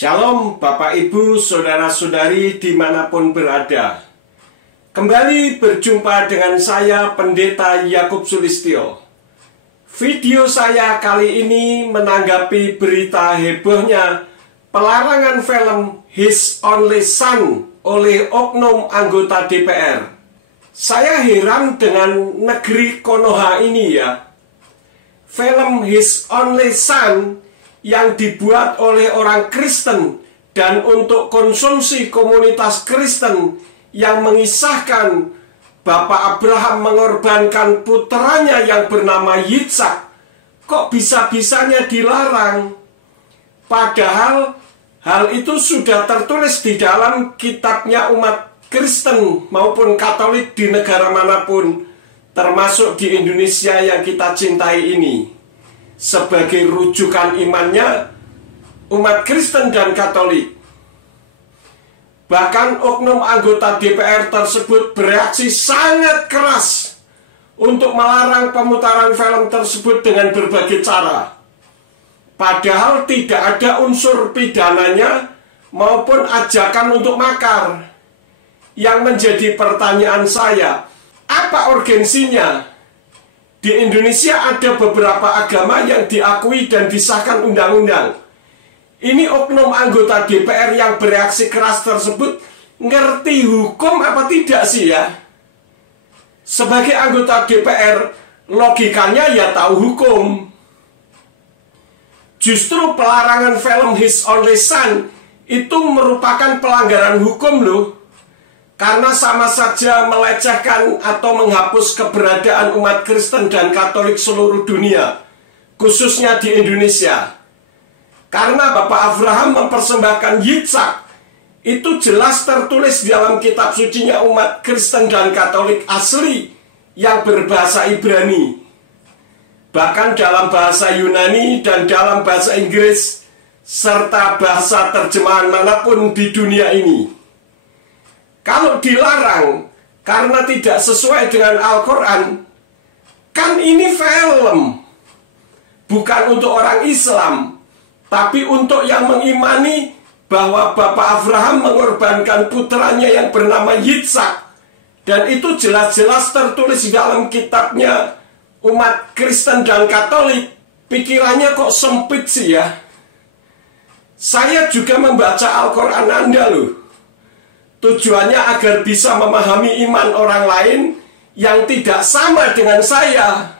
Shalom Bapak Ibu, Saudara-saudari dimanapun berada. Kembali berjumpa dengan saya Pendeta Yakub Sulistyo. Video saya kali ini menanggapi berita hebohnya pelarangan film His Only Son oleh oknum anggota DPR. Saya heran dengan negeri Konoha ini ya. Film His Only Son yang dibuat oleh orang Kristen dan untuk konsumsi komunitas Kristen yang mengisahkan Bapak Abraham mengorbankan putranya yang bernama Yitzhak, kok bisa-bisanya dilarang? Padahal hal itu sudah tertulis di dalam kitabnya umat Kristen maupun Katolik di negara manapun, termasuk di Indonesia yang kita cintai ini. Sebagai rujukan imannya umat Kristen dan Katolik. Bahkan oknum anggota DPR tersebut bereaksi sangat keras untuk melarang pemutaran film tersebut dengan berbagai cara. Padahal tidak ada unsur pidananya maupun ajakan untuk makar. Yang menjadi pertanyaan saya, apa urgensinya? Di Indonesia ada beberapa agama yang diakui dan disahkan undang-undang. Ini oknum anggota DPR yang bereaksi keras tersebut ngerti hukum apa tidak sih ya? Sebagai anggota DPR, logikanya ya tahu hukum. Justru pelarangan film His Only Son itu merupakan pelanggaran hukum loh. Karena sama saja melecehkan atau menghapus keberadaan umat Kristen dan Katolik seluruh dunia, khususnya di Indonesia. Karena Bapak Abraham mempersembahkan Yitzhak, itu jelas tertulis di dalam kitab sucinya umat Kristen dan Katolik asli yang berbahasa Ibrani. Bahkan dalam bahasa Yunani dan dalam bahasa Inggris, serta bahasa terjemahan manapun di dunia ini. Kalau dilarang karena tidak sesuai dengan Al-Quran, kan ini film. Bukan untuk orang Islam, tapi untuk yang mengimani bahwa Bapak Abraham mengorbankan putranya yang bernama Yitzhak. Dan itu jelas-jelas tertulis di dalam kitabnya umat Kristen dan Katolik. Pikirannya kok sempit sih ya. Saya juga membaca Al-Quran Anda loh. Tujuannya agar bisa memahami iman orang lain yang tidak sama dengan saya.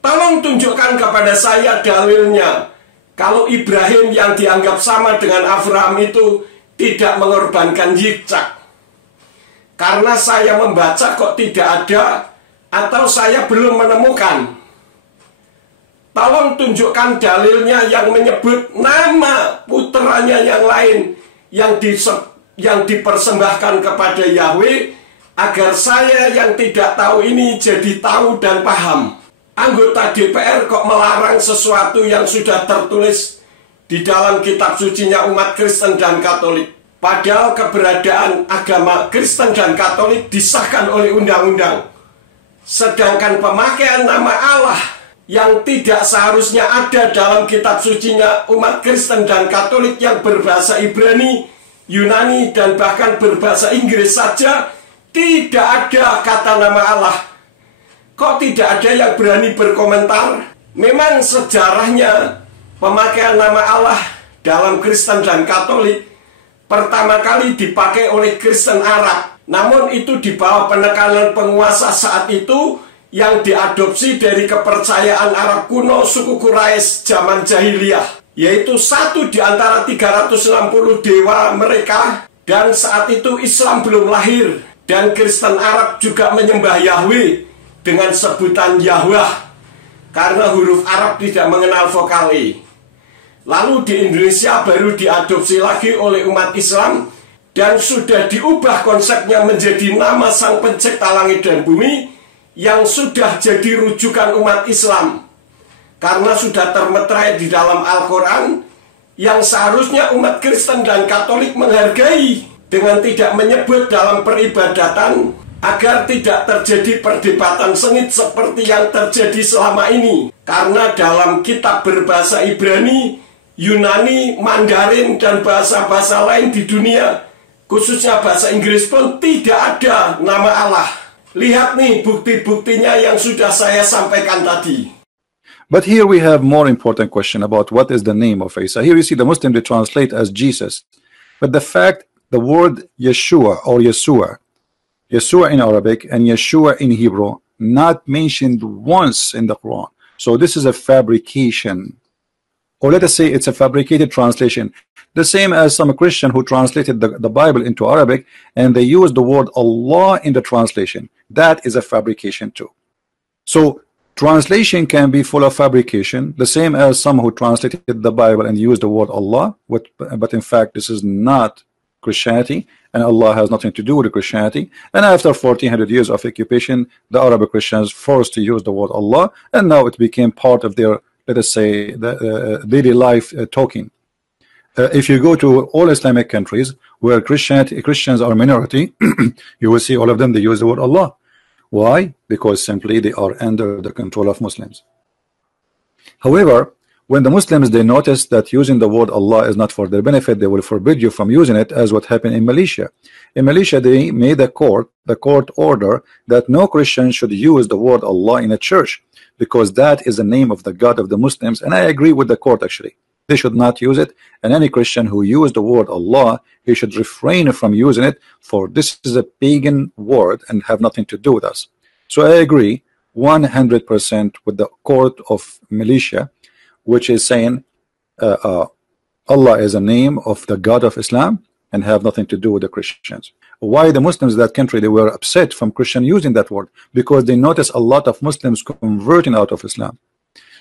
Tolong tunjukkan kepada saya dalilnya. Kalau Ibrahim yang dianggap sama dengan Abraham itu tidak mengorbankan Yitzhak. Karena saya membaca kok tidak ada, atau saya belum menemukan. Tolong tunjukkan dalilnya yang menyebut nama putranya yang lain yang dipersembahkan kepada Yahweh, agar saya yang tidak tahu ini jadi tahu dan paham. Anggota DPR kok melarang sesuatu yang sudah tertulis di dalam kitab sucinya umat Kristen dan Katolik. Padahal keberadaan agama Kristen dan Katolik disahkan oleh undang-undang. Sedangkan pemakaian nama Allah yang tidak seharusnya ada dalam kitab sucinya umat Kristen dan Katolik yang berbahasa Ibrani, Yunani, dan bahkan berbahasa Inggris saja tidak ada kata nama Allah. Kok tidak ada yang berani berkomentar? Memang sejarahnya pemakaian nama Allah dalam Kristen dan Katolik pertama kali dipakai oleh Kristen Arab. Namun itu di bawah penekanan penguasa saat itu yang diadopsi dari kepercayaan Arab kuno suku Quraisy zaman jahiliyah, yaitu satu di antara 360 dewa mereka. Dan saat itu Islam belum lahir, dan Kristen Arab juga menyembah Yahweh dengan sebutan Yahweh, karena huruf Arab tidak mengenal vokal E. Lalu di Indonesia baru diadopsi lagi oleh umat Islam, dan sudah diubah konsepnya menjadi nama Sang Pencipta Langit dan Bumi, yang sudah jadi rujukan umat Islam. Karena sudah termeterai di dalam Al-Quran, yang seharusnya umat Kristen dan Katolik menghargai dengan tidak menyebut dalam peribadatan, agar tidak terjadi perdebatan sengit seperti yang terjadi selama ini. Karena dalam kitab berbahasa Ibrani, Yunani, Mandarin, dan bahasa-bahasa lain di dunia, khususnya bahasa Inggris pun tidak ada nama Allah. Lihat nih bukti-buktinya yang sudah saya sampaikan tadi. But here we have more important question about what is the name of Isa. Here you see the Muslim, they translate as Jesus. But the fact, the word Yeshua or Yeshua in Arabic and Yeshua in Hebrew, not mentioned once in the Quran. So this is a fabrication. Or let us say it's a fabricated translation. The same as some Christian who translated the Bible into Arabic and they used the word Allah in the translation. That is a fabrication too. So translation can be full of fabrication, the same as some who translated the Bible and used the word Allah, but in fact this is not Christianity, and Allah has nothing to do with Christianity. And after 1400 years of occupation, the Arabic Christians forced to use the word Allah, and now it became part of their, let us say, the daily life talking. If you go to all Islamic countries where Christians are minority, you will see all of them, they use the word Allah. Why? Because simply they are under the control of Muslims. However, when the Muslims, they notice that using the word Allah is not for their benefit, they will forbid you from using it, as what happened in Malaysia. In Malaysia, they made the court order that no Christian should use the word Allah in a church, because that is the name of the God of the Muslims. And I agree with the court actually. They should not use it, and any Christian who used the word Allah, he should refrain from using it, for this is a pagan word and have nothing to do with us. So I agree 100% with the court of Malaysia, which is saying Allah is a name of the God of Islam and have nothing to do with the Christians. Why the Muslims in that country, they were upset from Christian using that word? Because they noticed a lot of Muslims converting out of Islam.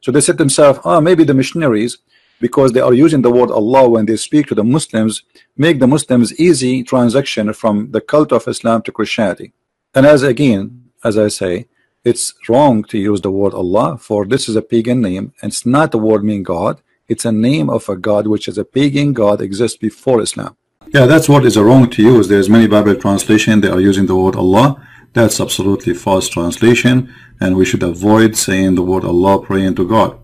So they said to themselves, maybe the missionaries, because they are using the word Allah when they speak to the Muslims, make the Muslims easy transaction from the cult of Islam to Christianity. And as I say, it's wrong to use the word Allah, for this is a pagan name, and it's not the word mean God. It's a name of a God which is a pagan God, exists before Islam. Yeah, that's what is wrong to use. There's many Bible translation, they are using the word Allah. That's absolutely false translation, and we should avoid saying the word Allah, praying to God.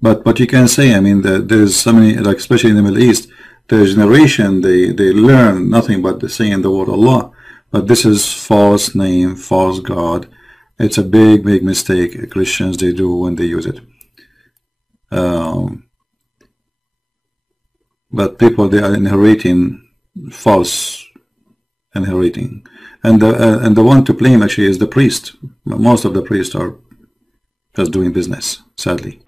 But you can say, I mean, there's so many, like especially in the Middle East, the generation, they learn nothing but saying the word Allah. But this is false name, false God. It's a big mistake Christians they do when they use it. But people, they are inheriting false inheriting, and the one to blame actually is the priest. Most of the priests are just doing business, sadly.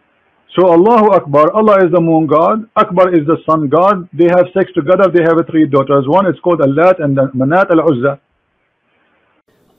So Allahu Akbar, Allah is the moon god, Akbar is the sun god. They have sex together, they have 3 daughters. One is called Allat and Manat al-Uzza.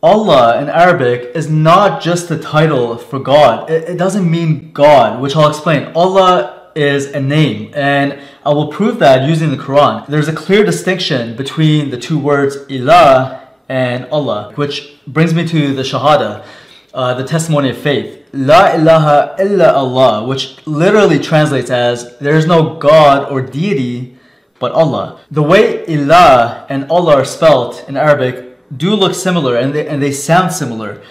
Allah in Arabic is not just the title for God. It doesn't mean God, which I'll explain. Allah is a name, and I will prove that using the Quran. There's a clear distinction between the two words Ilah and Allah, which brings me to the Shahada, the testimony of faith. La ilaha illa Allah, which literally translates as there is no God or deity but Allah. The way Ilah and Allah are spelled in Arabic do look similar, and they sound similar,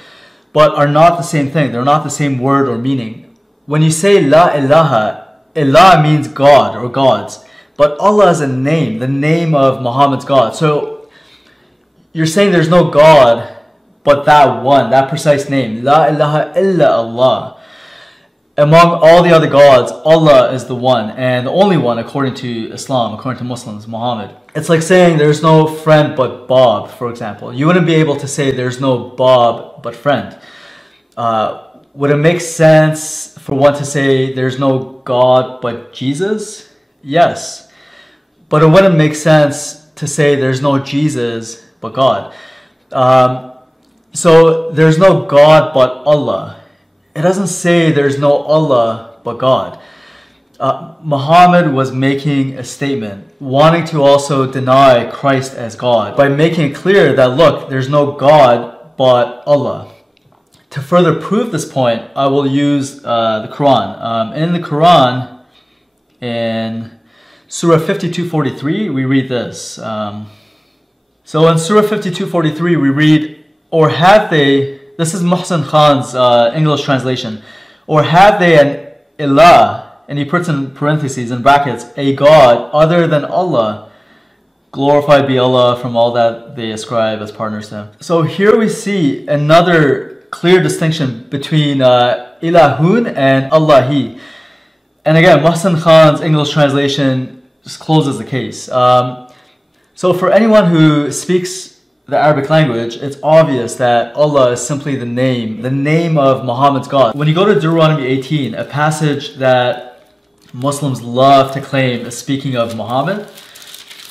but are not the same thing. They're not the same word or meaning. When you say La ilaha, Ilah means God or gods, but Allah is a name, the name of Muhammad's God. So you're saying there's no God but that one, that precise name, La ilaha illa Allah. Among all the other gods, Allah is the one and the only one according to Islam, according to Muslims, Muhammad. It's like saying there's no friend but Bob, for example. You wouldn't be able to say there's no Bob but friend. Would it make sense for one to say there's no God but Jesus? Yes. But it wouldn't make sense to say there's no Jesus but God. So there's no God but Allah. It doesn't say there's no Allah but God. Muhammad was making a statement, wanting to also deny Christ as God, by making it clear that, look, there's no God but Allah. To further prove this point, I will use the Quran. In the Quran, in Surah 52:43, we read this. So in Surah 52:43, we read, or have they, this is Muhsin Khan's English translation, or have they an ilah and he puts in parentheses, in brackets, a God other than Allah, glorified be Allah from all that they ascribe as partners to him. So here we see another clear distinction between Ilahun and Allahi. And again, Mohsen Khan's English translation just closes the case. So for anyone who speaks the Arabic language, it's obvious that Allah is simply the name of Muhammad's God. When you go to Deuteronomy 18, a passage that Muslims love to claim is speaking of Muhammad,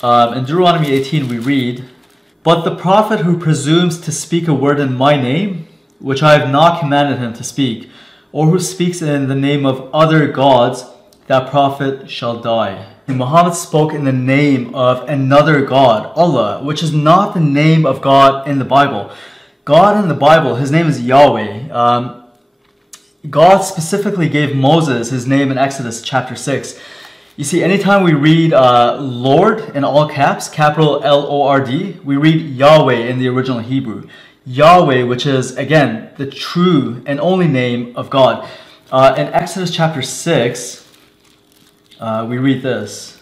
in Deuteronomy 18 we read, "But the prophet who presumes to speak a word in my name, which I have not commanded him to speak, or who speaks in the name of other gods, that prophet shall die." And Muhammad spoke in the name of another God, Allah, which is not the name of God in the Bible. God in the Bible, his name is Yahweh. God specifically gave Moses his name in Exodus chapter 6. You see, anytime we read Lord in all caps, capital L-O-R-D, we read Yahweh in the original Hebrew. Yahweh, which is, again, the true and only name of God. In Exodus chapter 6, we read this.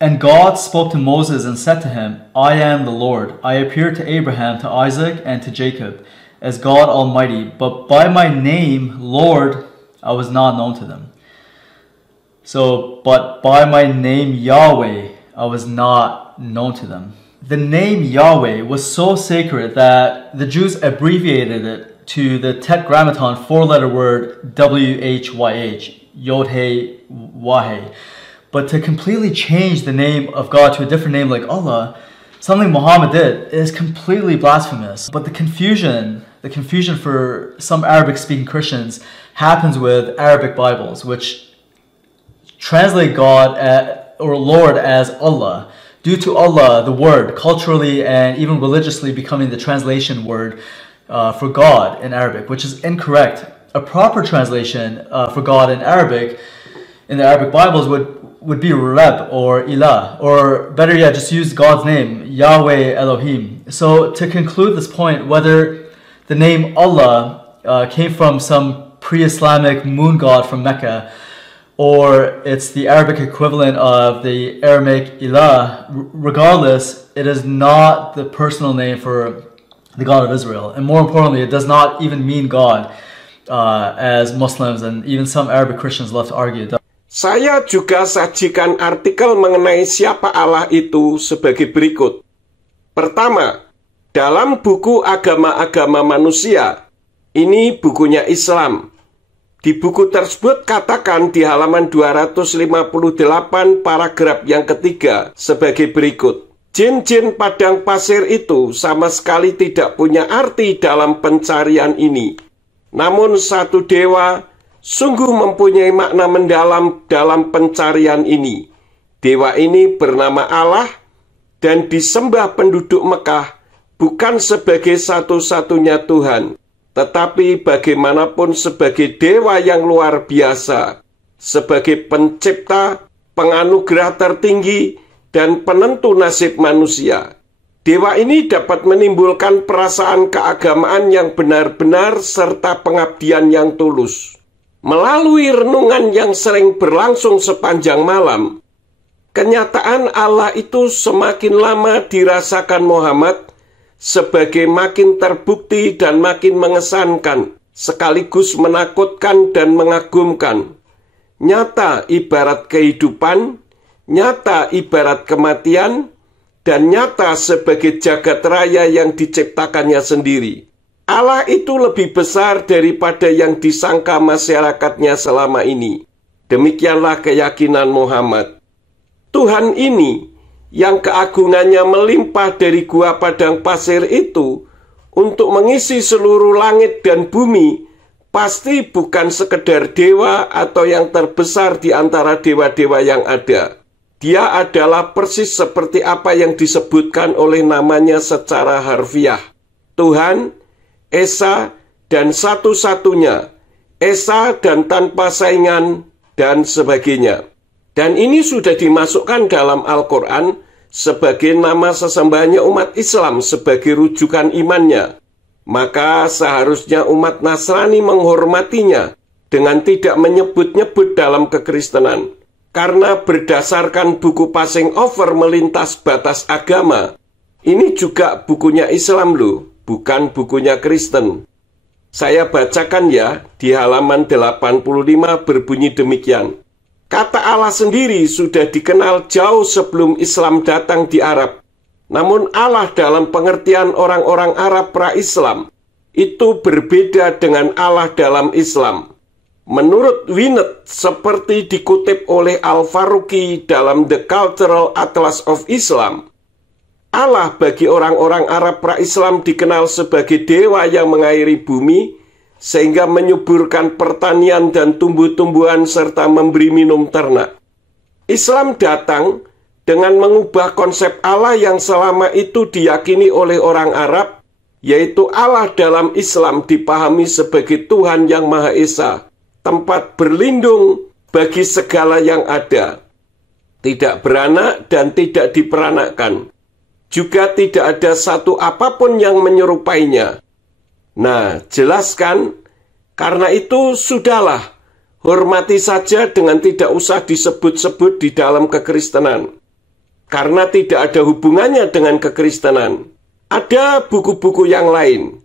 "And God spoke to Moses and said to him, I am the Lord. I appeared to Abraham, to Isaac, and to Jacob as God Almighty, but by my name, Lord, I was not known to them." So, but by my name, Yahweh, I was not known to them. The name Yahweh was so sacred that the Jews abbreviated it to the Tetragrammaton four-letter word WHYH, Yod-He, Wah-He. But to completely change the name of God to a different name like Allah, something Muhammad did, is completely blasphemous. But the confusion for some Arabic-speaking Christians happens with Arabic Bibles, which translate God or Lord as Allah, due to Allah, the word, culturally and even religiously becoming the translation word for God in Arabic, which is incorrect. A proper translation for God in Arabic, in the Arabic Bibles, would be Reb or Ilah, or better yet, just use God's name, Yahweh Elohim. So to conclude this point, whether the name Allah came from some pre-Islamic moon god from Mecca, or it's the Arabic equivalent of the Aramaic Ilah, regardless, it is not the personal name for the God of Israel. And more importantly, it does not even mean God, as Muslims and even some Arabic Christians love to argue. Saya juga sajikan artikel mengenai siapa Allah itu sebagai berikut. Pertama, dalam buku Agama-Agama Manusia, ini bukunya Islam. Di buku tersebut katakan di halaman 258 paragraf yang ketiga sebagai berikut. Jin-jin padang pasir itu sama sekali tidak punya arti dalam pencarian ini. Namun satu dewa sungguh mempunyai makna mendalam dalam pencarian ini. Dewa ini bernama Allah dan disembah penduduk Mekah bukan sebagai satu-satunya Tuhan, tetapi bagaimanapun sebagai dewa yang luar biasa, sebagai pencipta, penganugerah tertinggi, dan penentu nasib manusia. Dewa ini dapat menimbulkan perasaan keagamaan yang benar-benar serta pengabdian yang tulus. Melalui renungan yang sering berlangsung sepanjang malam, kenyataan Allah itu semakin lama dirasakan Muhammad sebagai makin terbukti dan makin mengesankan, sekaligus menakutkan dan mengagumkan. Nyata ibarat kehidupan, nyata ibarat kematian, dan nyata sebagai jagat raya yang diciptakannya sendiri. Allah itu lebih besar daripada yang disangka masyarakatnya selama ini. Demikianlah keyakinan Muhammad. Tuhan ini yang keagungannya melimpah dari gua padang pasir itu untuk mengisi seluruh langit dan bumi, pasti bukan sekedar dewa atau yang terbesar di antara dewa-dewa yang ada. Dia adalah persis seperti apa yang disebutkan oleh namanya secara harfiah. Tuhan, Esa, dan satu-satunya, Esa dan tanpa saingan, dan sebagainya. Dan ini sudah dimasukkan dalam Al-Quran sebagai nama sesembahannya umat Islam sebagai rujukan imannya. Maka seharusnya umat Nasrani menghormatinya dengan tidak menyebut-nyebut dalam kekristenan. Karena berdasarkan buku passing over melintas batas agama, ini juga bukunya Islam loh, bukan bukunya Kristen. Saya bacakan ya, di halaman 85 berbunyi demikian. Kata Allah sendiri sudah dikenal jauh sebelum Islam datang di Arab. Namun Allah dalam pengertian orang-orang Arab pra-Islam itu berbeda dengan Allah dalam Islam. Menurut Winnet, seperti dikutip oleh Al-Faruqi dalam The Cultural Atlas of Islam, Allah bagi orang-orang Arab pra-Islam dikenal sebagai dewa yang mengairi bumi, sehingga menyuburkan pertanian dan tumbuh-tumbuhan serta memberi minum ternak. Islam datang dengan mengubah konsep Allah yang selama itu diyakini oleh orang Arab, yaitu Allah dalam Islam dipahami sebagai Tuhan yang Maha Esa, tempat berlindung bagi segala yang ada, tidak beranak dan tidak diperanakkan. Juga tidak ada satu apapun yang menyerupainya. Nah, jelaskan, karena itu sudahlah, hormati saja dengan tidak usah disebut-sebut di dalam kekristenan. Karena tidak ada hubungannya dengan kekristenan. Ada buku-buku yang lain.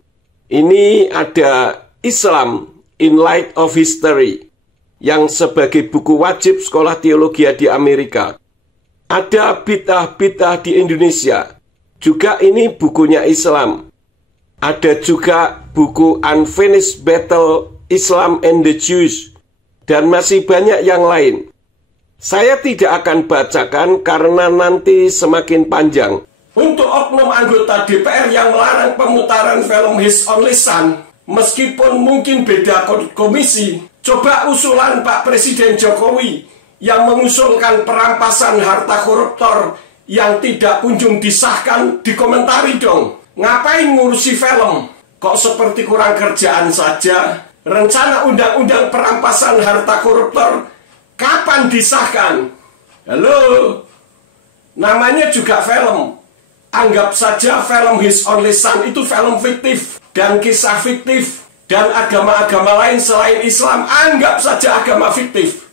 Ini ada Islam in Light of History, yang sebagai buku wajib sekolah teologi di Amerika. Ada Bid'ah-Bid'ah di Indonesia. Juga ini bukunya Islam. Ada juga buku Unfinished Battle, Islam and the Jews, dan masih banyak yang lain. Saya tidak akan bacakan karena nanti semakin panjang. Untuk oknum anggota DPR yang melarang pemutaran film His Only Son, meskipun mungkin beda komisi, coba usulan Pak Presiden Jokowi yang mengusulkan perampasan harta koruptor yang tidak kunjung disahkan, dikomentari dong. Ngapain ngurusi film? Kok seperti kurang kerjaan saja? Rencana undang-undang perampasan harta koruptor kapan disahkan? Halo? Namanya juga film. Anggap saja film His Only Son itu film fiktif dan kisah fiktif, dan agama-agama lain selain Islam anggap saja agama fiktif.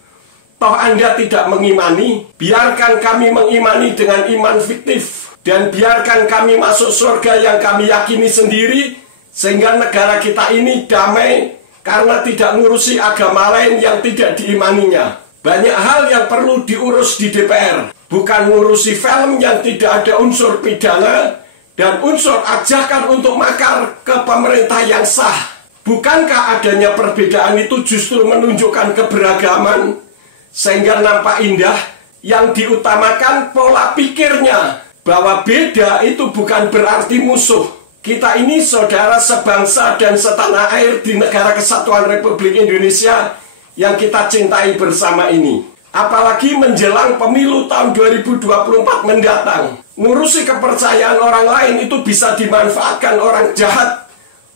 Toh Anda tidak mengimani, biarkan kami mengimani dengan iman fiktif, dan biarkan kami masuk surga yang kami yakini sendiri, sehingga negara kita ini damai karena tidak ngurusi agama lain yang tidak diimaninya. Banyak hal yang perlu diurus di DPR, bukan ngurusi film yang tidak ada unsur pidana dan unsur ajakan untuk makar ke pemerintah yang sah. Bukankah adanya perbedaan itu justru menunjukkan keberagaman, sehingga nampak indah? Yang diutamakan pola pikirnya, bahwa beda itu bukan berarti musuh. Kita ini saudara sebangsa dan setanah air di negara kesatuan Republik Indonesia yang kita cintai bersama ini. Apalagi menjelang pemilu tahun 2024 mendatang. Ngurusi kepercayaan orang lain itu bisa dimanfaatkan orang jahat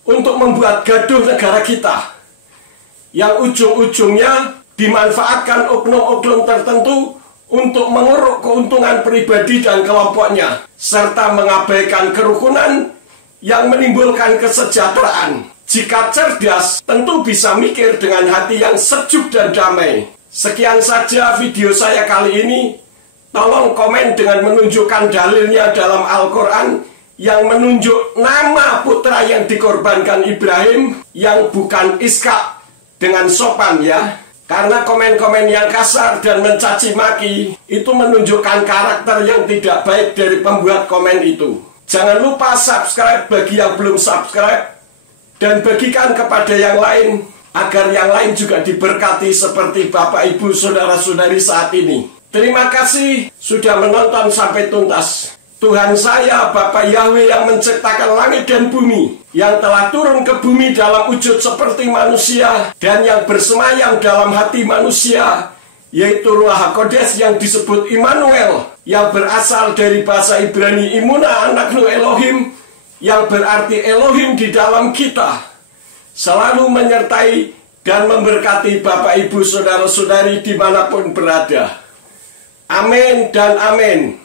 untuk membuat gaduh negara kita, yang ujung-ujungnya dimanfaatkan oknum-oknum tertentu untuk mengeruk keuntungan pribadi dan kelompoknya, serta mengabaikan kerukunan yang menimbulkan kesejahteraan. Jika cerdas, tentu bisa mikir dengan hati yang sejuk dan damai. Sekian saja video saya kali ini. Tolong komen dengan menunjukkan dalilnya dalam Al-Quran yang menunjuk nama putra yang dikorbankan Ibrahim yang bukan Ishak dengan sopan ya. Karena komen-komen yang kasar dan mencaci maki itu menunjukkan karakter yang tidak baik dari pembuat komen itu. Jangan lupa subscribe bagi yang belum subscribe, dan bagikan kepada yang lain agar yang lain juga diberkati seperti Bapak Ibu Saudara-saudari saat ini. Terima kasih sudah menonton sampai tuntas. Tuhan saya, Bapa Yahweh yang menciptakan langit dan bumi, yang telah turun ke bumi dalam wujud seperti manusia, dan yang bersemayam dalam hati manusia, yaitu Ruach HaKodesh yang disebut Immanuel, yang berasal dari bahasa Ibrani Imuna Anaknu Elohim, yang berarti Elohim di dalam kita, selalu menyertai dan memberkati Bapak Ibu Saudara-saudari dimanapun berada. Amin dan amin.